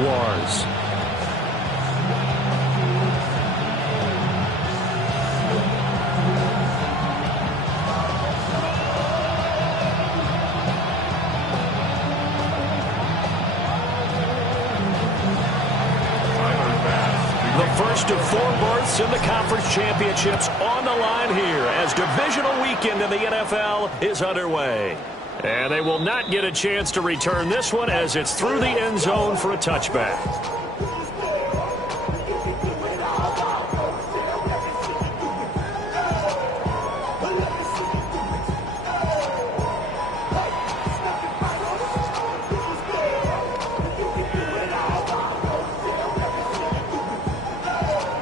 Jaguars. The first of 4 berths in the conference championships on the line here as divisional weekend in the NFL is underway. And they will not get a chance to return this one as it's through the end zone for a touchback.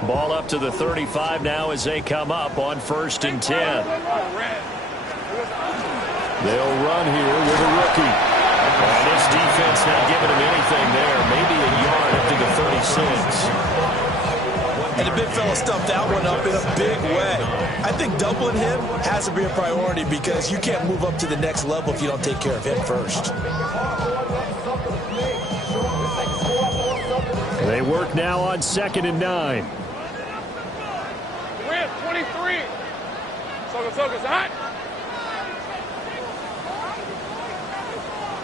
Ball up to the 35 now as they come up on 1st and 10. They'll run here with a rookie. And this defense not giving him anything there. Maybe a yard up to the 36. And the big fella stuffed that one up in a big way. I think doubling him has to be a priority because you can't move up to the next level if you don't take care of him first. They work now on 2nd and 9. We're at 23. Soga's hot.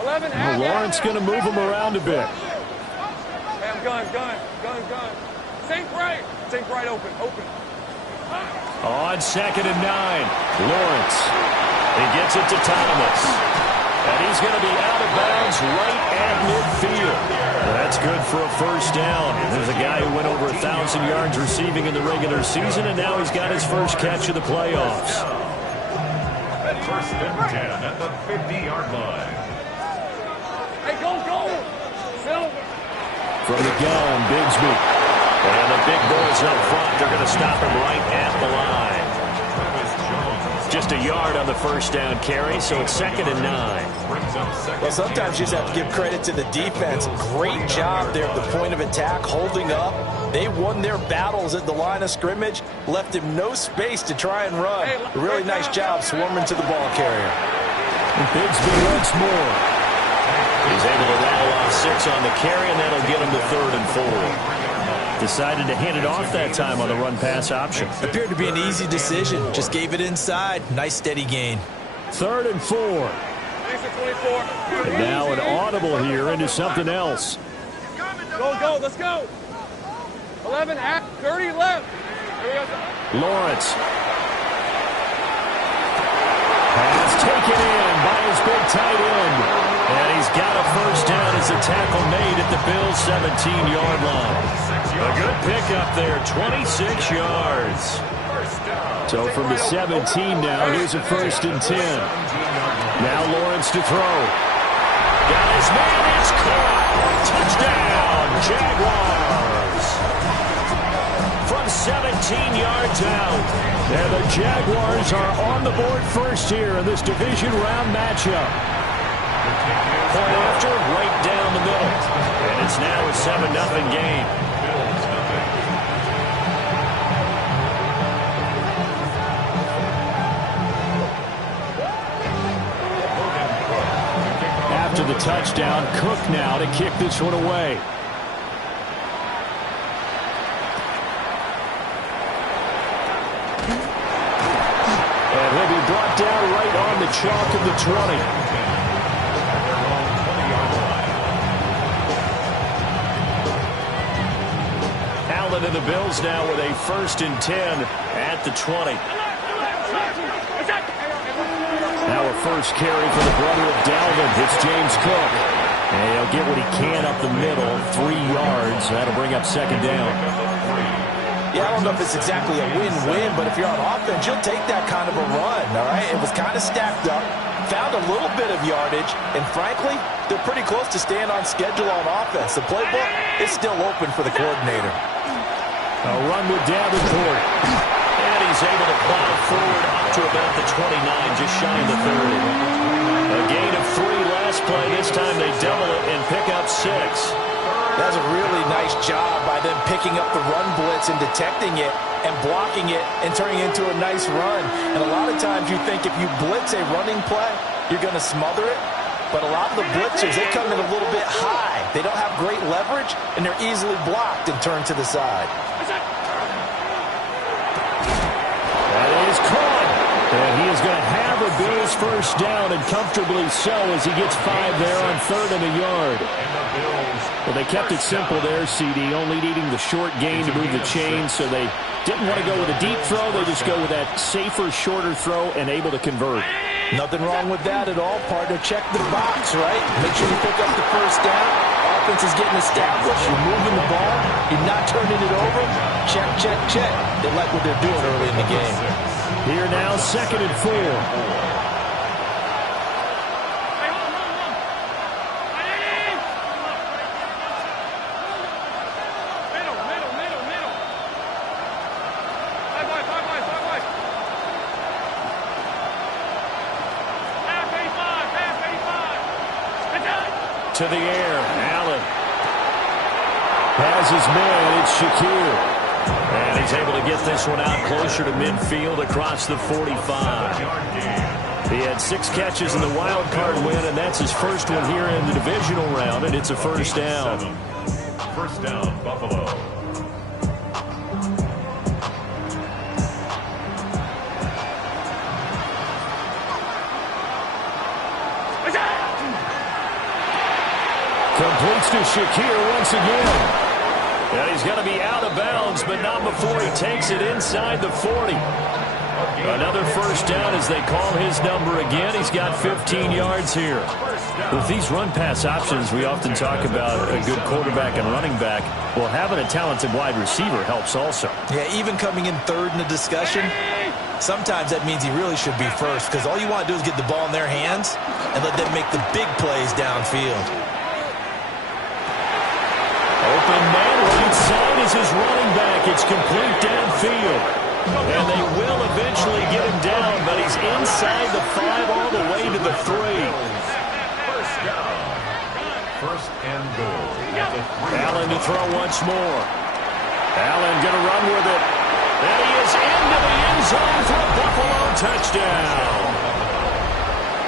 11. Well, Lawrence going to move him around a bit. Hey, I'm gun. Sink right open. On 2nd and 9, Lawrence. He gets it to Thomas. And he's going to be out of bounds right at midfield. That's good for a first down. There's a guy who went over 1,000 yards receiving in the regular season, and now he's got his first catch of the playoffs. First and 10 at the 50-yard line. Hey, go. From the gun, Bigsby. And the big boys up front, they're going to stop him right at the line. Just a yard on the first down carry, so it's 2nd and 9. Well, sometimes you just have to give credit to the defense. Great job there at the point of attack, holding up. They won their battles at the line of scrimmage, left him no space to try and run. A really nice job swarming to the ball carrier. Bigsby once more. He's able to rattle off 6 on the carry, and that'll get him to 3rd and 4. Decided to hand it off that time on the run-pass option. Appeared to be an easy decision. Just gave it inside. Nice steady gain. 3rd and 4. And now an audible here into something else. Go. Let's go. 11 at 30 left. Lawrence. Pass taken in by his big tight end. And he's got a first down as a tackle made at the Bills' 17-yard line. A good pickup there, 26 yards. So from the 17 now, here's a 1st and 10. Now Lawrence to throw. Got his man, it's caught. Touchdown, Jaguars. From 17 yards out. And the Jaguars are on the board first here in this division round matchup. Point after, right down the middle. And it's now a 7-0 game. After the touchdown, Cook now to kick this one away. And he'll be brought down right on the chalk of the 20. Allen and the Bills now with a 1st and 10 at the 20. Now a first carry for the brother of Dalvin. It's James Cook. And he'll get what he can up the middle, 3 yards. That'll bring up 2nd down. Yeah, I don't know if it's exactly a win-win, but if you're on offense, you'll take that kind of a run, all right? It was kind of stacked up, found a little bit of yardage, and frankly, they're pretty close to staying on schedule on offense. The playbook is still open for the coordinator. A run with Davenport. And he's able to plow forward up to about the 29, just shy of the 30. A gain of 3 last play. This time they double it and pick up 6. That's a really nice job by them picking up the run blitz and detecting it and blocking it and turning it into a nice run. And a lot of times you think if you blitz a running play, you're going to smother it. But a lot of the blitzers, they come in a little bit high. They don't have great leverage, and they're easily blocked and turned to the side. That is caught. And he is going to have a Bills first down, and comfortably so, as he gets 5 there on 3rd and a yard. Well, they kept it simple there, CD, only needing the short gain to move the chain, so they didn't want to go with a deep throw. They just go with that safer, shorter throw and able to convert. Nothing wrong with that at all, partner. Check the box, right? Make sure you pick up the first down. Offense is getting established. You're moving the ball. You're not turning it over. Check, check, check. They like what they're doing early in the game. Here now, 2nd and 4. To the air, Allen has his man, it's Shakir. And he's able to get this one out closer to midfield across the 45. He had 6 catches in the wild card win, and that's his first one here in the divisional round, and it's a first down. First down, Buffalo. Completes to Shakir once again. And he's going to be out of bounds, but not before he takes it inside the 40. Another first down as they call his number again. He's got 15 yards here. With these run-pass options, we often talk about a good quarterback and running back. Well, having a talented wide receiver helps also. Yeah, even coming in 3rd in the discussion, sometimes that means he really should be first, because all you want to do is get the ball in their hands and let them make the big plays downfield. Open man right side is his running back. It's complete downfield. And they will eventually get him down, but he's inside the 5 all the way to the 3. First down. First and goal. Allen to throw once more. Allen going to run with it. And he is into the end zone for a Buffalo touchdown.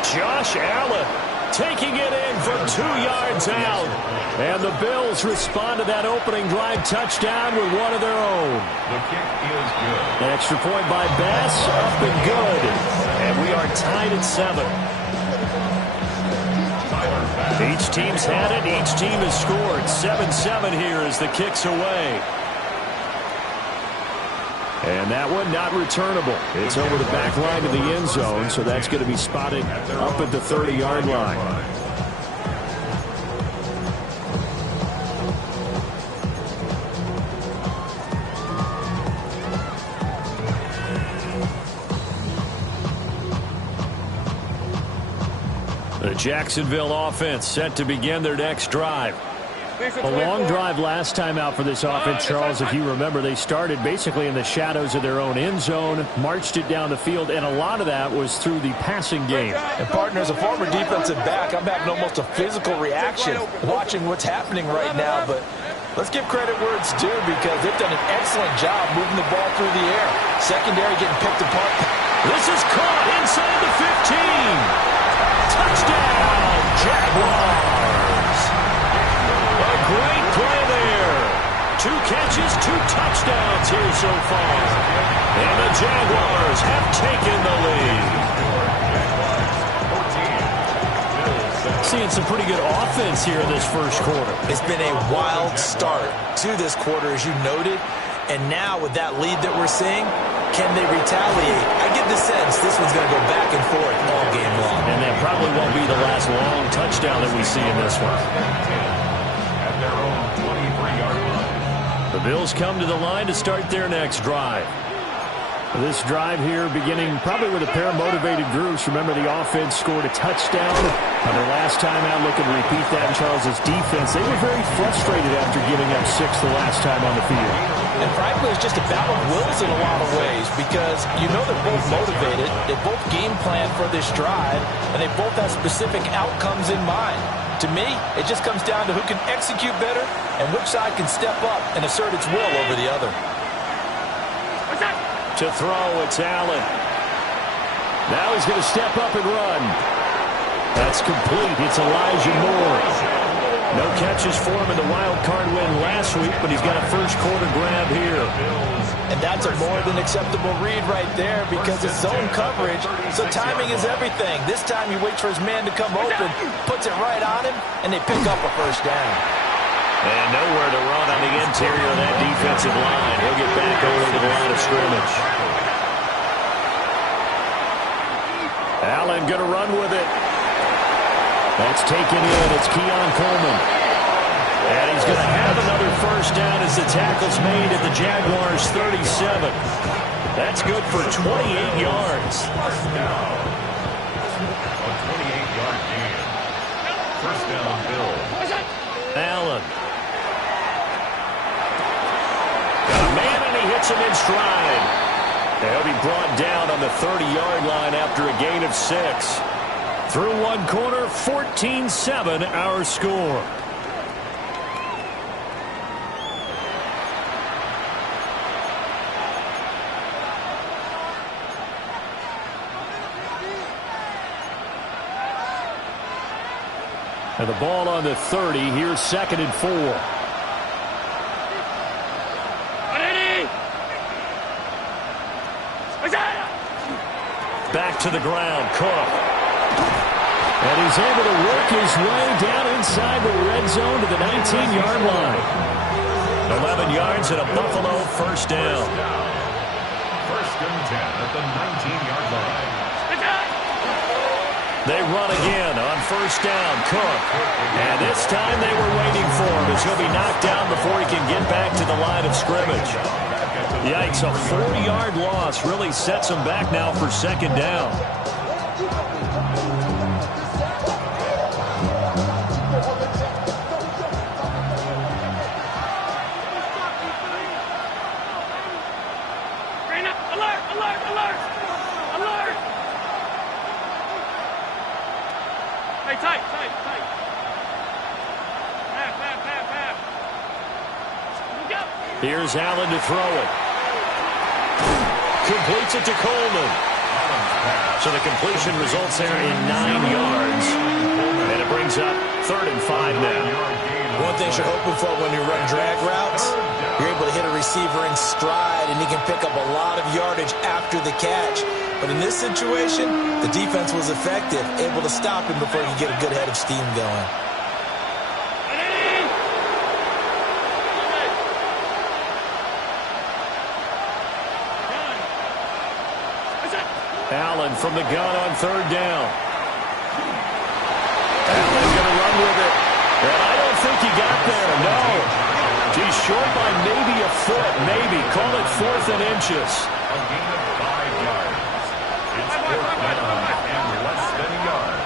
Josh Allen taking it in from 2 yards out. And the Bills respond to that opening drive touchdown with one of their own. The kick is good. An extra point by Bass, up and good. And we are tied at 7. Each team's had it. Each team has scored. 7-7 here as the kick's away. And that one not returnable. It's over the back line of the end zone, so that's going to be spotted up at the 30-yard line. The Jacksonville offense set to begin their next drive. A long drive last time out for this offense, Charles. If you remember, they started basically in the shadows of their own end zone, marched it down the field, and a lot of that was through the passing game. And, partner, as a former defensive back, I'm having almost a physical reaction watching what's happening right now. But let's give credit where it's due, because they've done an excellent job moving the ball through the air. Secondary getting picked apart. This is caught inside the 15. Touchdown, Jaguars. A great play there. 2 catches, 2 touchdowns here so far. And the Jaguars have taken the lead. Seeing some pretty good offense here in this first quarter. It's been a wild start to this quarter, as you noted. And now with that lead that we're seeing, can they retaliate? I get the sense this one's going to go back and forth all game long. And that probably won't be the last long touchdown that we see in this one. At their own 23-yard line. The Bills come to the line to start their next drive. This drive here beginning probably with a pair of motivated groups. Remember, the offense scored a touchdown on their last time out. Looking to repeat that in Charles's defense. They were very frustrated after giving up 6 the last time on the field. And frankly, it's just a battle of wills in a lot of ways, because you know they're both motivated. They both game plan for this drive, and they both have specific outcomes in mind. To me, it just comes down to who can execute better and which side can step up and assert its will over the other. To throw, it's Allen. Now he's going to step up and run. That's complete. It's Elijah Moore. No catches for him in the wild card win last week, but he's got a first quarter grab here. And that's a more than acceptable read right there because it's zone coverage, so timing is everything. This time he waits for his man to come open, puts it right on him, and they pick up a first down. And nowhere to run on the interior of that defensive line. He'll get back over to the line of scrimmage. Allen going to run with it. That's taken in. It's Keon Coleman. And he's going to have another first down as the tackle's made at the Jaguars' 37. That's good for 28 yards. First down. A 28-yard gain. First down, Bills. Allen. Got a man, and he hits him in stride. He'll be brought down on the 30-yard line after a gain of 6. Through one quarter, 14-7 our score. And the ball on the 30. Here's 2nd and 4. Back to the ground, Cook. And he's able to work his way down inside the red zone to the 19-yard line. 11 yards and a Buffalo first down. First and 10 at the 19-yard line. They run again on first down, Cook. And this time they were waiting for him as he'll be knocked down before he can get back to the line of scrimmage. Yikes, a 4-yard loss really sets him back now for second down. Here's Allen to throw it. Completes it to Coleman. So the completion results there in 9 yards. And it brings up 3rd and 5 now. One thing you're hoping for when you run drag routes, you're able to hit a receiver in stride, and he can pick up a lot of yardage after the catch. But in this situation, the defense was effective, able to stop him before he could get a good head of steam going. Allen from the gun on 3rd down. Allen going to run with it. And I don't think he got there, no. He's short by maybe a foot, maybe. Call it 4th and inches. A gain of 5 yards. It's 4th down and less than a yard.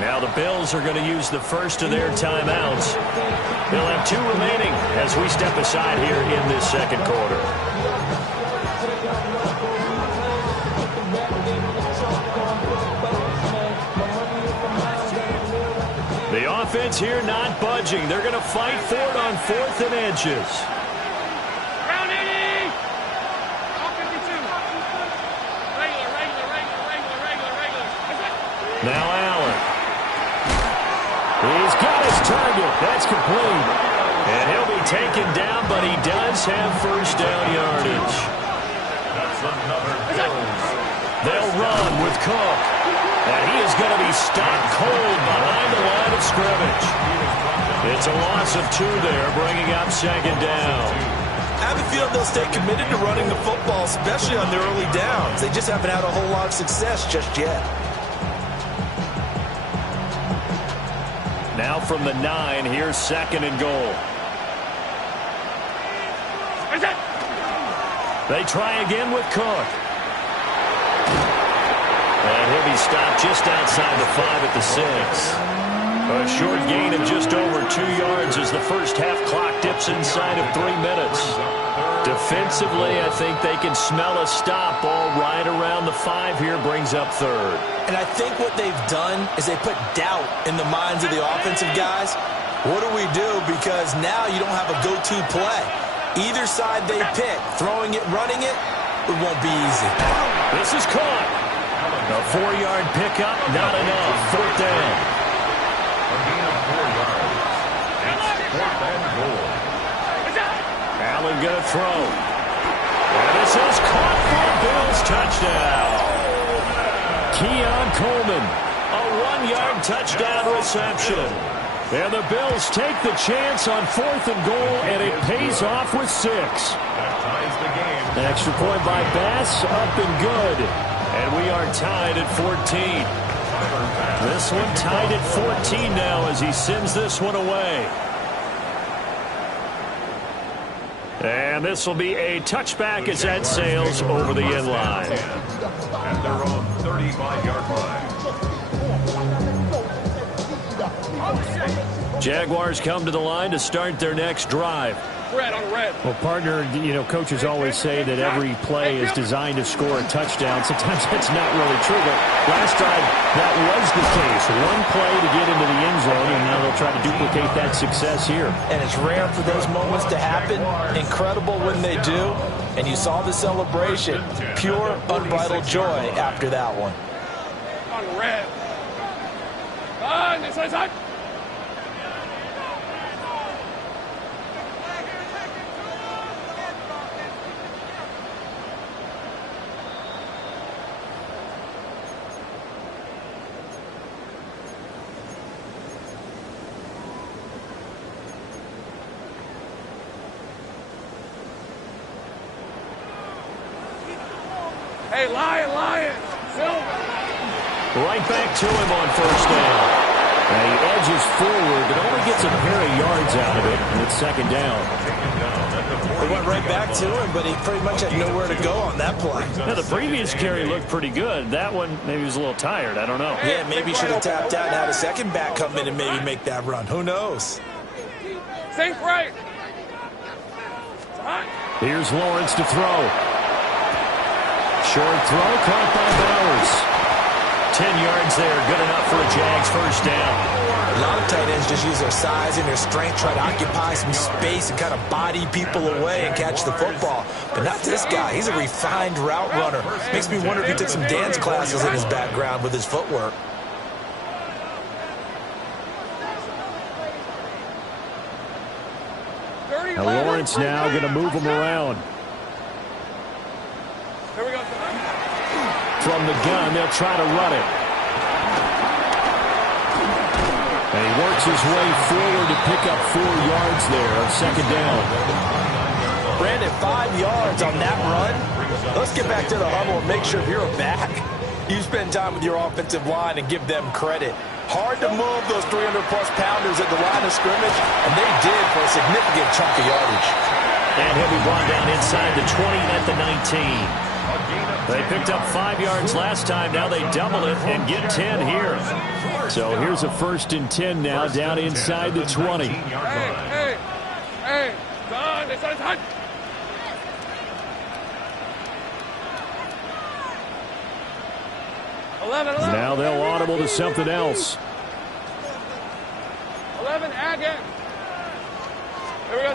Now the Bills are going to use the first of their timeouts. They'll have 2 remaining as we step aside here in this second quarter. The offense here not budging. They're going to fight for it on 4th and inches. Round 80! All 52. Regular. Now Allen. He's got his target. That's complete. And he'll be taken down, but he does have first down yardage. That's another Bills. They'll run with Cook. And he is going to be stopped cold behind the line of scrimmage. It's a loss of 2 there, bringing up second down. I have a feeling they'll stay committed to running the football, especially on their early downs. They just haven't had a whole lot of success just yet. Now from the 9, here's 2nd and goal. They try again with Cook. And he'll be stopped just outside the 5 at the 6. A short gain of just over 2 yards as the first half clock dips inside of 3 minutes. Defensively, I think they can smell a stop. Ball right around the 5 here brings up 3rd. And I think what they've done is they put doubt in the minds of the offensive guys. What do we do? Because now you don't have a go-to play. Either side they pick, throwing it, running it, It won't be easy. This is caught. A 4-yard pickup, not enough. Fourth down. A gain of 4 yards. It's 4th and goal. Allen going to throw. And this is caught for a Bills touchdown. Keon Coleman, a 1-yard touchdown reception. And the Bills take the chance on 4th and goal, and it pays off with 6. That ties the game. An extra point by Bass, up and good. And we are tied at 14. This one tied at 14 now as he sends this one away. And this will be a touchback as that sails over the end line. At their own 35-yard line. Jaguars come to the line to start their next drive. Red on red. Well, partner, coaches always say that every play is designed to score a touchdown. Sometimes that's not really true, but last drive that was the case. One play to get into the end zone, and now they'll try to duplicate that success here. And it's rare for those moments to happen. Incredible when they do. And you saw the celebration. Pure, unbridled joy after that one. On red. On this side. Hey, Lion. Silver. Right back to him on first down. And he edges forward, but only gets a pair of yards out of it. And it's second down. They went right back to him, but he pretty much had nowhere to go on that play. Now, the previous carry looked pretty good. That one, maybe he was a little tired. I don't know. Yeah, maybe he should have tapped out and had a second back come in and maybe make that run. Who knows? Sink right. Here's Lawrence to throw. Short throw, caught by Bowers. 10 yards there, good enough for a Jags first down. A lot of tight ends just use their size and their strength, try to occupy some space and kind of body people away and catch the football. But not this guy. He's a refined route runner. Makes me wonder if he took some dance classes in his background with his footwork. Now Lawrence now going to move him around. Here we go. From the gun, they'll try to run it. And he works his way forward to pick up 4 yards there on second down. Brandon, 5 yards on that run. Let's get back to the huddle and make sure if you're a back, you spend time with your offensive line and give them credit. Hard to move those 300-plus pounders at the line of scrimmage, and they did for a significant chunk of yardage. And he'll be brought down inside the 20 at the 19. They picked up 5 yards last time. Now they double it and get 10 here. So here's a 1st and 10 now down inside the 20. Hey. Done. This side. 11. Now they'll audible to something else. 11, again. Here we go.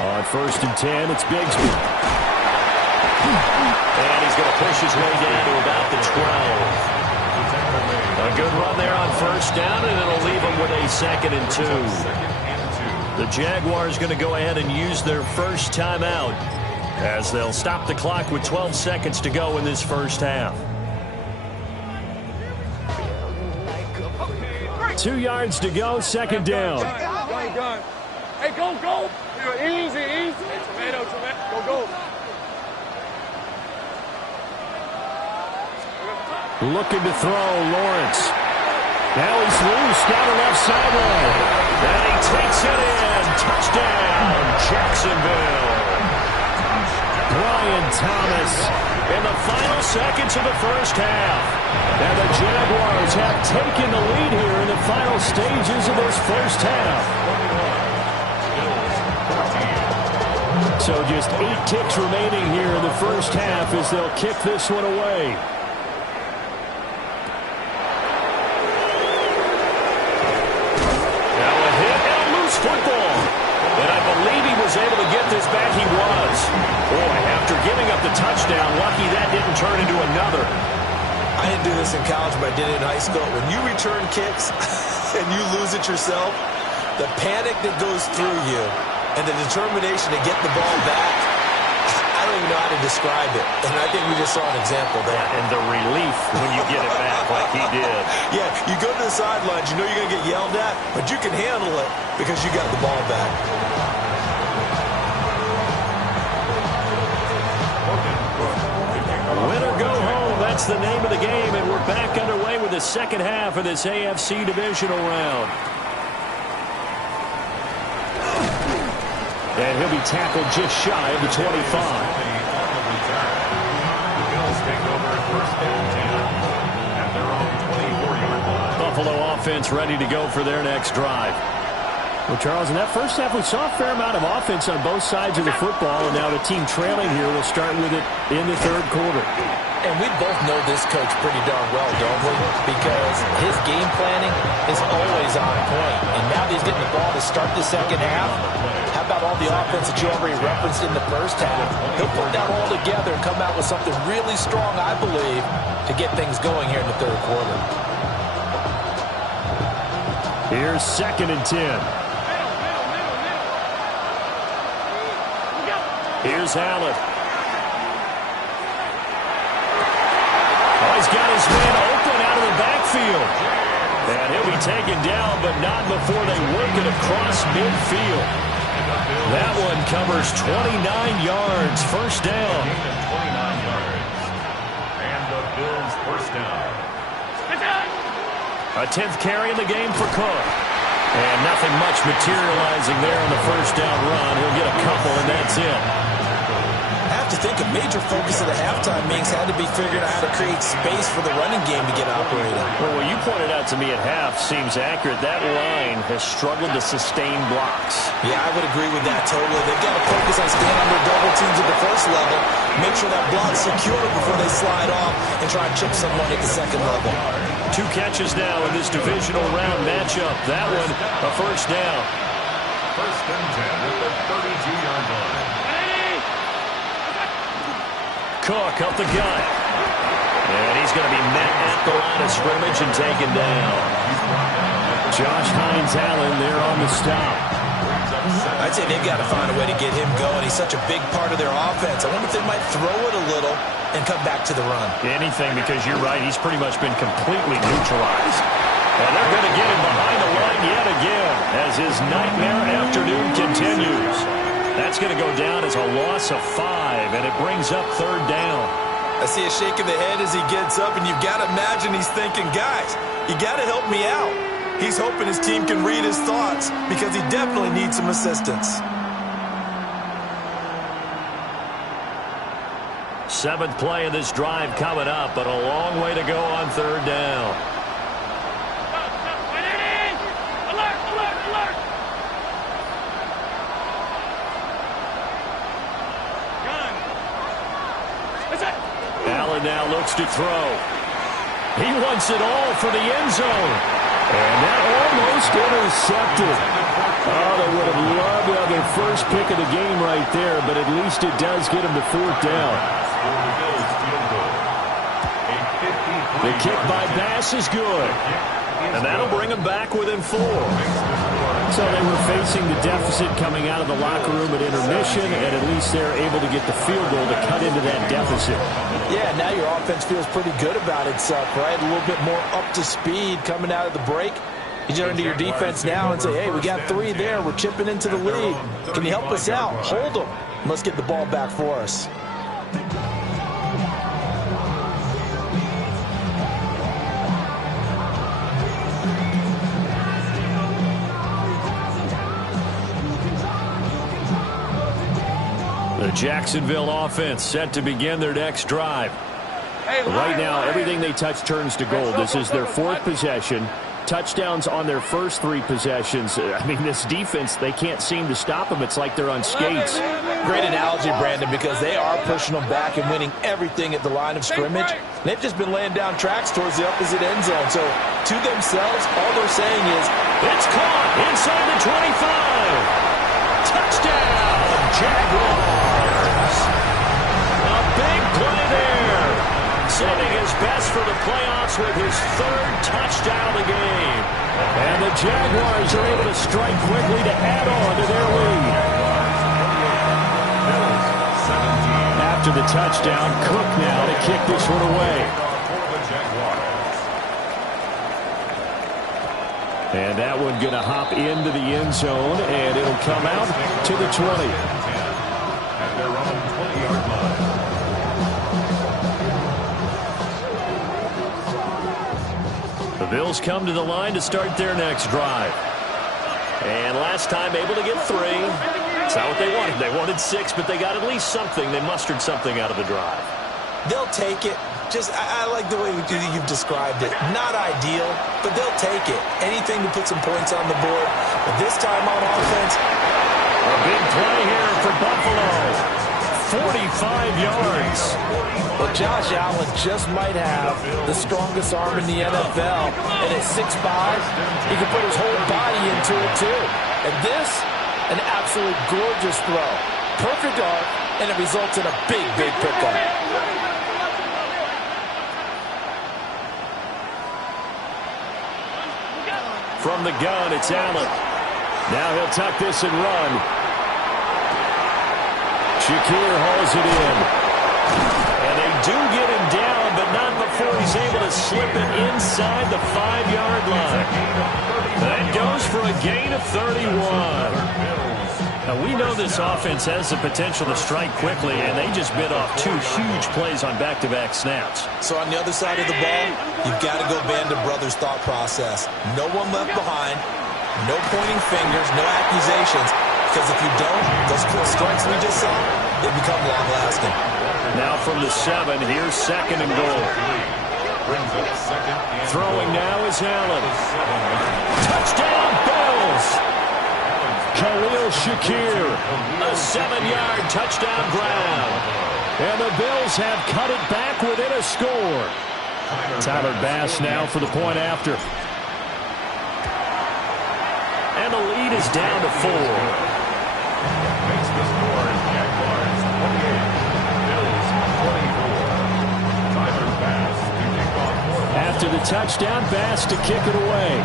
On 1st and 10, it's Bigsby. And he's going to push his way down to about the 12. A good run there on first down, and it'll leave him with a 2nd and 2. The Jaguars going to go ahead and use their first timeout as they'll stop the clock with 12 seconds to go in this first half. 2 yards to go, second down. Gun. Hey, go. Easy. Hey, tomato. Go. Looking to throw, Lawrence. Now he's loose down the left sideline. And he takes it in. Touchdown, Jacksonville. Brian Thomas in the final seconds of the first half. And the Jaguars have taken the lead here in the final stages of this first half. So just 8 kicks remaining here in the first half as they'll kick this one away. Now a hit and a loose football. And I believe he was able to get this back. He was. Boy, after giving up the touchdown, lucky that didn't turn into another. I didn't do this in college, but I did it in high school. When you return kicks and you lose it yourself, the panic that goes through you and the determination to get the ball back, I don't even know how to describe it. And I think we just saw an example there. And the relief when you get it back like he did. Yeah, you go to the sidelines, you know you're going to get yelled at, but you can handle it because you got the ball back. Win or go home, that's the name of the game, and we're back underway with the second half of this AFC divisional round. And he'll be tackled just shy of the 25. The Bills take over at first and 10 at their own 24-yard line. Buffalo offense ready to go for their next drive. Well, Charles, in that first half, we saw a fair amount of offense on both sides of the football, and now the team trailing here will start with it in the third quarter. And we both know this coach pretty darn well, don't we? Because his game planning is always on point. And now that he's getting the ball to start the second half, how about all the offense that you already referenced in the first half? He'll put that all together and come out with something really strong, I believe, to get things going here in the third quarter. Here's 2nd and 10. Here's Allen. Oh, he's got his man open out of the backfield. And he'll be taken down, but not before they work it across midfield. That one covers 29 yards. First down. 29 yards. And the Bills first down. A 10th carry in the game for Cook. And nothing much materializing there on the first down run. He'll get a couple, and that's it. I have to think a major focus of the halftime meetings had to be figuring out how to create space for the running game to get operating. Well, what you pointed out to me at half seems accurate. That line has struggled to sustain blocks. Yeah, I would agree with that totally. They've got to focus on staying under double teams at the first level, make sure that block's secure before they slide off and try and chip someone at the second level. 2 catches now in this divisional round matchup. That one, a first down. First and 10 at the 32-yard line. Cook up the gut. And he's going to be met at the line of scrimmage and taken down. Josh Hines-Allen there on the stop. I'd say they've got to find a way to get him going. He's such a big part of their offense. I wonder if they might throw it a little and come back to the run. Anything, because you're right, he's pretty much been completely neutralized. And they're going to get him behind the line yet again as his nightmare afternoon continues. That's going to go down as a loss of 5, and it brings up third down. I see a shake of the head as he gets up, and you've got to imagine he's thinking, guys, you got to help me out. He's hoping his team can read his thoughts because he definitely needs some assistance. 7th play of this drive coming up, but a long way to go on third down. Allen now looks to throw. He wants it all for the end zone. And that almost intercepted. Oh, they would have loved to have their first pick of the game right there, but at least it does get them to fourth down. The kick by Bass is good. And that'll bring them back within 4. So they were facing the deficit coming out of the locker room at intermission, and at least they're able to get the field goal to cut into that deficit. Yeah, now your offense feels pretty good about itself, right? A little bit more up to speed coming out of the break. You turn to your defense now and say, hey, we got 3 there. We're chipping into the lead. Can you help us out? Hold them. Let's get the ball back for us. The Jacksonville offense set to begin their next drive. Right now, everything they touch turns to gold. This is their 4th possession. Touchdowns on their first 3 possessions. I mean, this defense, they can't seem to stop them. It's like they're on skates. Great analogy, Brandon, because they are pushing them back and winning everything at the line of scrimmage. They've just been laying down tracks towards the opposite end zone. So, to themselves, all they're saying is, it's caught inside the 25. Touchdown, Jaguars. big play there. Saving his best for the playoffs with his third touchdown of the game. And the Jaguars are able to strike quickly to add on to their lead. After the touchdown, Cook now to kick this one away. And that one going to hop into the end zone, and it'll come out to the 20. At their own 20-yard line. The Bills come to the line to start their next drive. And last time able to get 3. That's not what they wanted. They wanted 6, but they got at least something. They mustered something out of the drive. They'll take it. I like the way you've described it. Not ideal, but they'll take it. Anything to put some points on the board. But this time on offense, a big play here for Buffalo. 45 yards. Well, Josh Allen just might have the strongest arm in the NFL. And at 6'5", he can put his whole body into it, too. And this, an absolute gorgeous throw. Perfect arc, and it results in a big, big pickup. From the gun, it's Allen. Now he'll tuck this and run. Shakir hauls it in. And they do get him down, but not before he's able to slip it inside the 5-yard line. That goes for a gain of 31. Now, we know this offense has the potential to strike quickly, and they just bit off 2 huge plays on back-to-back snaps. So on the other side of the ball, you've got to go band of brothers thought process. No one left behind, no pointing fingers, no accusations, because if you don't, those quick strikes we just saw, they become long-lasting. Now from the 7, here's 2nd and goal. Throwing now is Allen. Touchdown, Bills! Khalil Shakir, a 7-yard touchdown grab. And the Bills have cut it back within a score. Tyler Bass now for the point after. And the lead is down to 4. Makes the score Jaguars 28, Bills 24. Tyler Bass to kick off. After the touchdown, Bass to kick it away.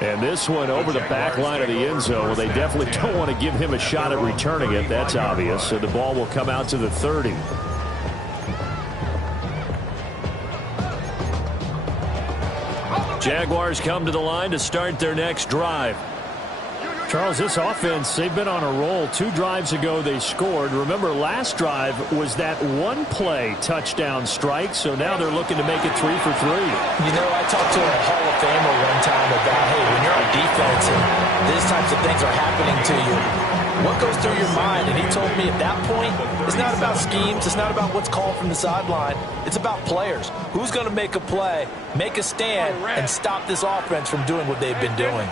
And this one over the back line of the end zone. Well, they definitely don't want to give him a shot at returning it. That's obvious. So the ball will come out to the 30. Jaguars come to the line to start their next drive. Charles, this offense, they've been on a roll. 2 drives ago, they scored. Remember, last drive was that 1-play touchdown strike, so now they're looking to make it 3 for 3. You know, I talked to a Hall of Famer one time about, hey, when you're on defense and these types of things are happening to you, what goes through your mind? And he told me at that point, it's not about schemes, it's not about what's called from the sideline. It's about players. Who's going to make a play, make a stand, and stop this offense from doing what they've been doing?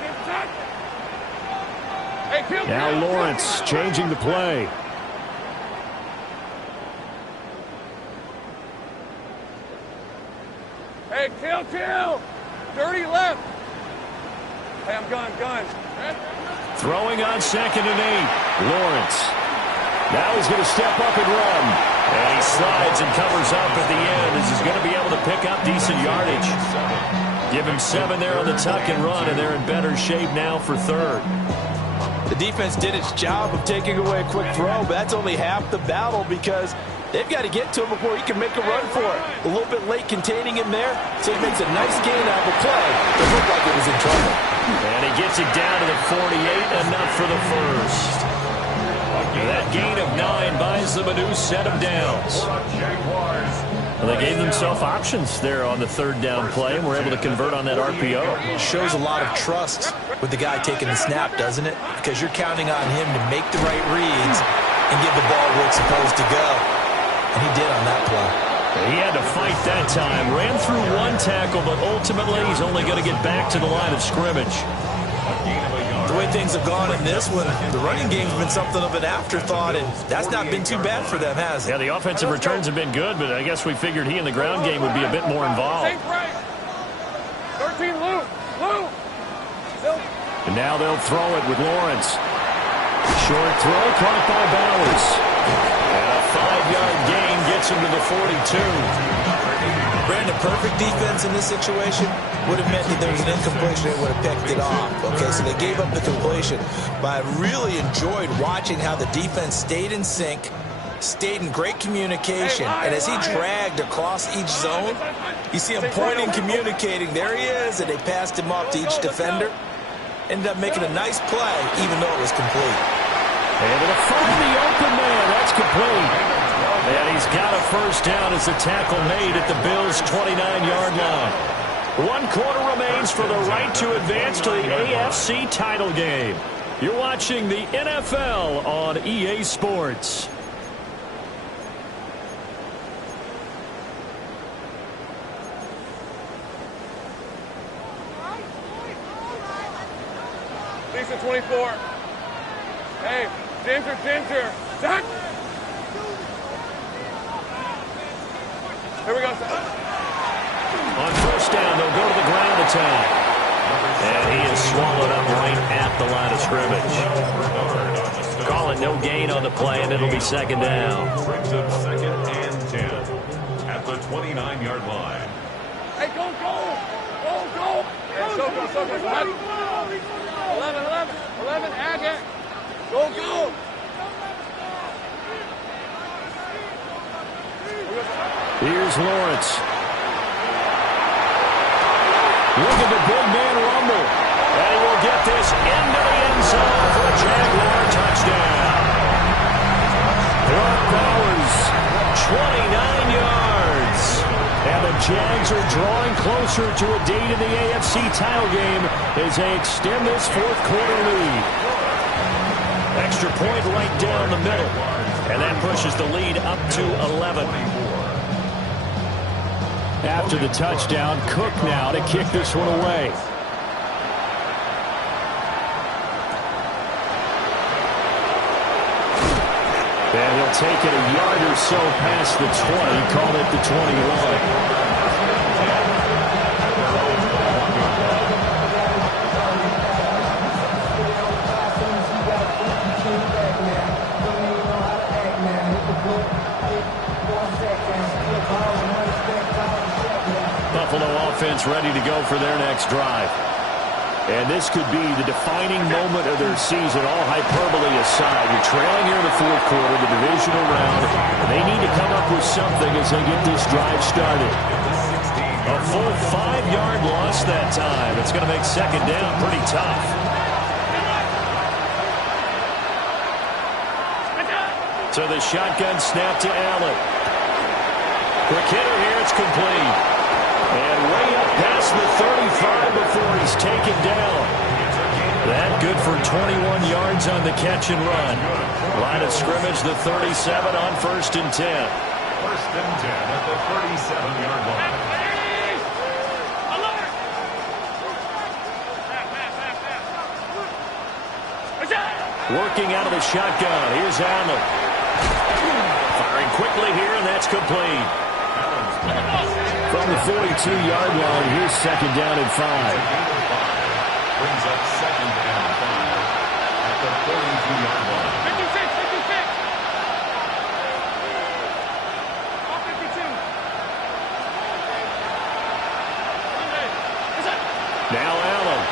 Now Lawrence changing the play. Hey, kill. 30 left. Hey, I'm gun. Throwing on 2nd and 8. Lawrence. Now he's going to step up and run. And he slides and covers up at the end as he's going to be able to pick up decent yardage. Give him 7 there on the tuck and run, and they're in better shape now for 3rd. The defense did its job of taking away a quick throw, but that's only half the battle because they've got to get to him before he can make a run for it. A little bit late containing him there, so he makes a nice gain out of the play. It looked like it was in trouble. And he gets it down to the 48, enough for the first. That gain of 9 buys them a new set of downs. Well, they gave themselves options there on the 3rd down play, and were able to convert on that RPO. It shows a lot of trust with the guy taking the snap, doesn't it? Because you're counting on him to make the right reads and give the ball where it's supposed to go. And he did on that play. He had to fight that time. Ran through 1 tackle, but ultimately he's only going to get back to the line of scrimmage. The way things have gone in this one, the running game's been something of an afterthought, and that's not been too bad for them, has it? Yeah, the offensive returns have been good, but I guess we figured he in the ground game would be a bit more involved. 13, Lou. And now they'll throw it with Lawrence. short throw caught by Bowers. And a 5-yard gain gets him to the 42. Brandon, perfect defense in this situation would have meant that there was an incompletion. They would have picked it off. Okay, so they gave up the completion. But I really enjoyed watching how the defense stayed in sync, stayed in great communication, and as he dragged across each zone, you see him pointing, communicating. There he is, and they passed him off to each defender. Ended up making a nice play, even though it was complete. Able to find the open man. That's complete. And he's got a first down as the tackle made at the Bills' 29-yard line. 1 quarter remains for the right to advance to the AFC title game. You're watching the NFL on EA Sports. Lisa 24. Hey, Ginger. Zach. Here we go, Zach. On first down, they'll go to the ground attack. And he is swallowed up right at the line of scrimmage. Calling no gain on the play, and it'll be second down. Brings up 2nd and 10 at the 29-yard line. Hey, go. Hey, so 11, Agate. Go. Here's Lawrence. Look at the big man rumble. And he will get this into the end zone for a Jaguar touchdown. Brock Bowers, 29 yards. And the Jags are drawing closer to a date in the AFC title game as they extend this fourth quarter lead. Extra point right down the middle. And that pushes the lead up to 11. After the touchdown, Cook now to kick this one away. And he'll take it a yard or so past the 20, call it the 21. Buffalo offense ready to go for their next drive. And this could be the defining moment of their season, all hyperbole aside. You're trailing here in the fourth quarter, the divisional round. They need to come up with something as they get this drive started. A full 5-yard loss that time. It's going to make second down pretty tough. So the shotgun snap to Allen. Quick hitter here, it's complete. And way up past the 35 before he's taken down. That good for 21 yards on the catch and run. Line of scrimmage, the 37 on 1st and 10. 1st and 10 at the 37-yard line. Working out of the shotgun. Here's Allen. Firing quickly here, and that's complete. From the 42-yard line, here's second down and 5. Brings up 2nd and 5 at the 42-yard line. 56. All 52. Now Allen.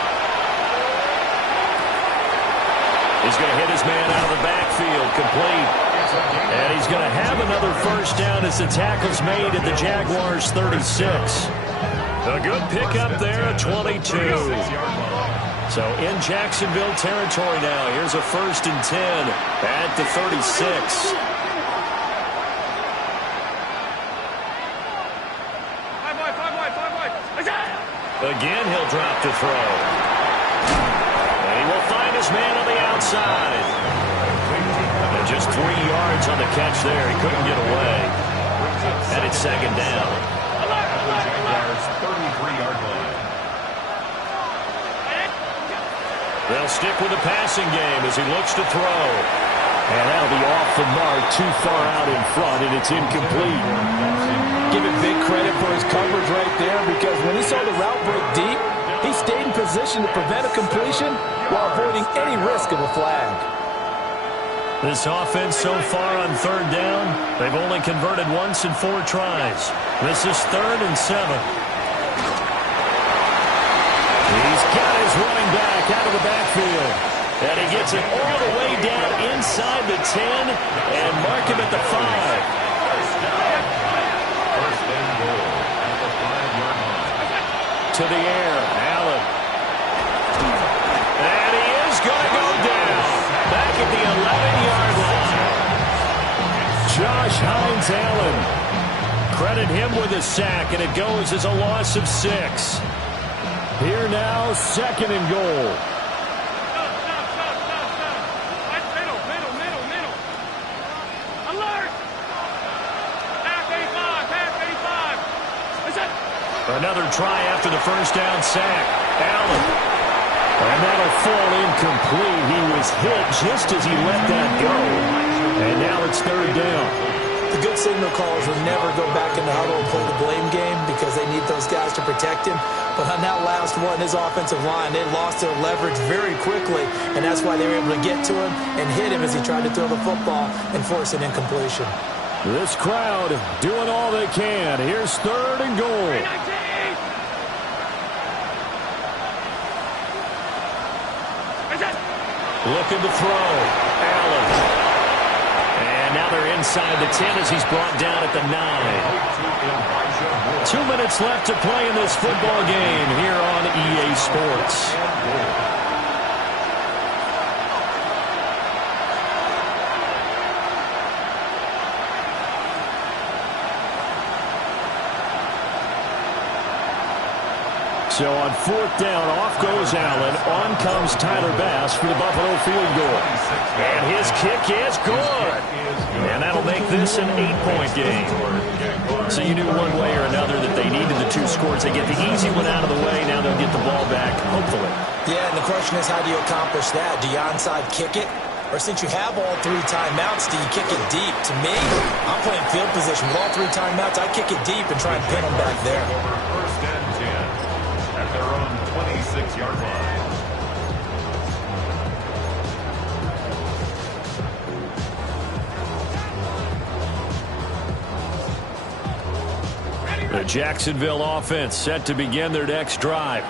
He's going to hit his man out of the backfield, complete. And he's going to have another first down as the tackle's made at the Jaguars' 36. A good pickup there at 22. So in Jacksonville territory now. Here's a 1st and 10 at the 36. Again, he'll drop to throw. And he will find his man on the outside. And just 3 yards on the catch there. He couldn't get away. And it's second down. At the Jaguars' 33-yard line. They'll stick with the passing game as he looks to throw. And that'll be off the mark, too far out in front, and it's incomplete. Give it big credit for his coverage right there, because when he saw the route break deep, he stayed in position to prevent a completion while avoiding any risk of a flag. This offense so far on third down, they've only converted once in 4 tries. This is 3rd and 7. He's got his running back out of the backfield. And he gets it all the way down inside the 10 and mark him at the 5. First and goal at the 5-yard line. To the air, Allen. And he is going to go down. Back at the 11-yard line. Josh Hines Allen. Credit him with a sack, and it goes as a loss of 6. Here now, 2nd and goal. Another try after the first down sack. Allen. And that'll fall incomplete. He was hit just as he let that go. And now it's 3rd down. The good signal callers will never go back in the huddle and play the blame game because they need those guys to protect him. But on that last one, his offensive line, they lost their leverage very quickly, and that's why they were able to get to him and hit him as he tried to throw the football and force an incompletion. This crowd doing all they can. Here's 3rd and goal. Looking to throw. Allen. And now they're inside the 10 as he's brought down at the 9. 2 minutes left to play in this football game here on EA Sports. So on 4th down, off goes Allen. On comes Tyler Bass for the Buffalo field goal. And his kick is good. And that'll make this an 8-point game. So you knew one way or another that they needed the 2 scores. They get the easy one out of the way. Now they'll get the ball back, hopefully. Yeah, and the question is, how do you accomplish that? Do you onside kick it? Or since you have all 3 timeouts, do you kick it deep? To me, I'm playing field position. With all 3 timeouts, I kick it deep and try and pin them back there. First and 10 at their own 26-yard line. The Jacksonville offense set to begin their next drive.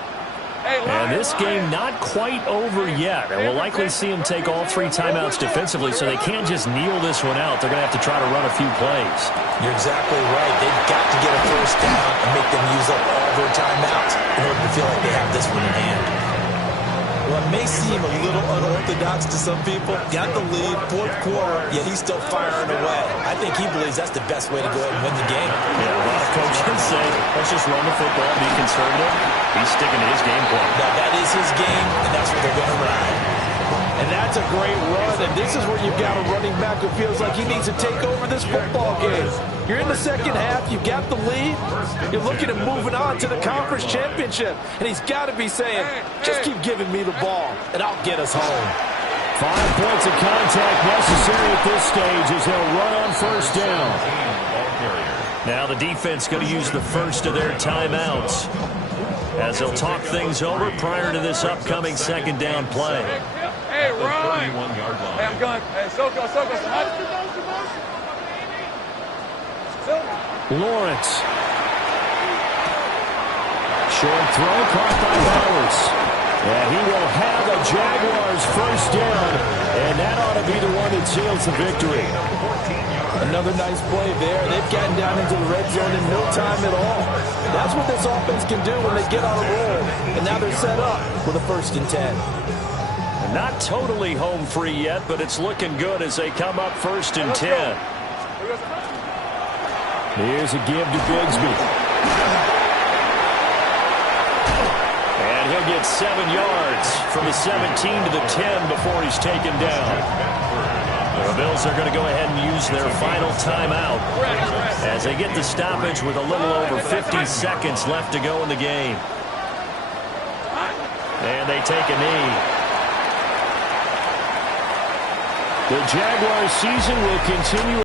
And this game not quite over yet. And we'll likely see them take all 3 timeouts defensively, so they can't just kneel this one out. They're going to have to try to run a few plays. You're exactly right. They've got to get a first down and make them use up all their timeouts in order to feel like they have this one in hand. Well, it may seem a little unorthodox to some people. Got the lead, 4th quarter, yet he's still firing away. I think he believes that's the best way to go ahead and win the game. Yeah, a lot of coaches say, let's just run the football, be conservative. He's sticking to his game plan. Now, that is his game, and that's what they're going to ride. And that's a great run, and this is where you've got a running back who feels like he needs to take over this football game. You're in the second half, you've got the lead, you're looking at moving on to the conference championship, and he's got to be saying, just keep giving me the ball, and I'll get us home. 5 points of contact necessary at this stage as they'll run on first down. Now the defense going to use the first of their timeouts as they'll talk things over prior to this upcoming 2nd down play. Hey, Ryan. Hey, I'm going. Hey, Soko. Lawrence. Short throw caught by Bowers. And he will have a Jaguars first down, and that ought to be the one that seals the victory. Another nice play there. They've gotten down into the red zone in no time at all. That's what this offense can do when they get on a roll. And now they're set up with a 1st and 10. Not totally home free yet, but it's looking good as they come up 1st and 10. Here's a give to Bigsby. And he'll get 7 yards from the 17 to the 10 before he's taken down. The Bills are going to go ahead and use their final timeout as they get the stoppage with a little over 50 seconds left to go in the game. And they take a knee. The Jaguars season will continue.